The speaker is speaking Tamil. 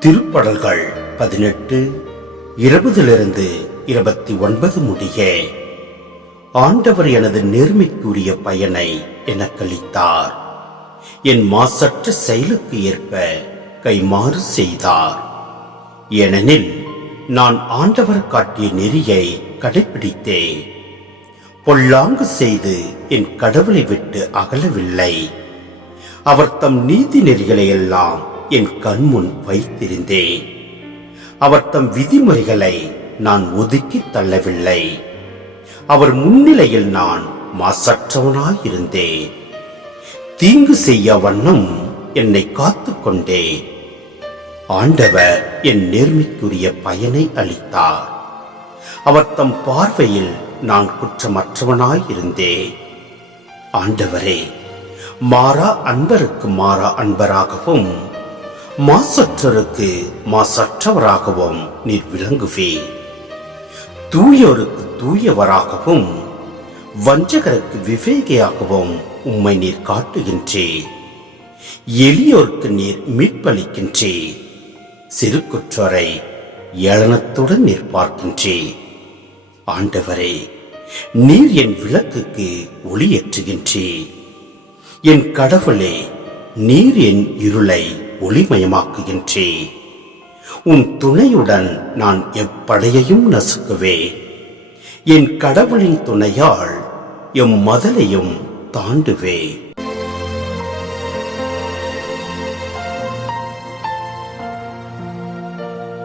திருப்படல்கள் பதினெட்டு இருபதிலிருந்து இருபத்தி ஒன்பது முடிய. ஆண்டவர் எனது நேர்மைக்குரிய பயனை எனக்களித்தார். என் மாசற்ற செயலுக்கு ஏற்ப கைமாறு செய்தார். ஏனெனில் நான் ஆண்டவர் காட்டிய நெறியை கடைபிடித்தேன் பொல்லாங்கு செய்து என் கடவுளை விட்டு அகலவில்லை. அவர் தம் நீதி நெறிகளை எல்லாம் என் கண்முன் வைத்திருந்தேன். அவர் தம் விதிமுறைகளை நான் ஒதுக்கி தள்ளவில்லை. அவர் முன்னிலையில் நான் மாசற்றவனாயிருந்தேன். தீங்கு செய்ய வண்ணம் என்னை காத்து கொண்டே ஆண்டவர் என் நேர்மைக்குரிய பயனை அளித்தார். அவர் தம் பார்வையில் நான் குற்றமற்றவனாயிருந்தேன். ஆண்டவரே மாறா அன்பருக்கு மாறா அன்பராகவும் மாசற்றருக்கு மாசற்றவராகவும் நீர் விளங்குவே. தூயோருக்கு தூயவராகவும் வஞ்சகருக்கு விவேகியாகவும் உம்மை நீர் காட்டுகின்றே. எளியோருக்கு நீர் மீட்பளிக்கின்றே. சிறு குற்றரை ஏளனத்துடன் நீர் பார்க்கின்றே. ஆண்டவரே நீர் என் விளக்குக்கு ஒளியேற்றுகின்றே. என் கடவுளே நீர் என் இருளை ஒளிமயமாக்குகின்றே. உன் துணையுடன் நான் எப்படையையும் நசுக்குவே. என் கடவுளின் துணையால் எம் மதலையும் தாண்டுவேன்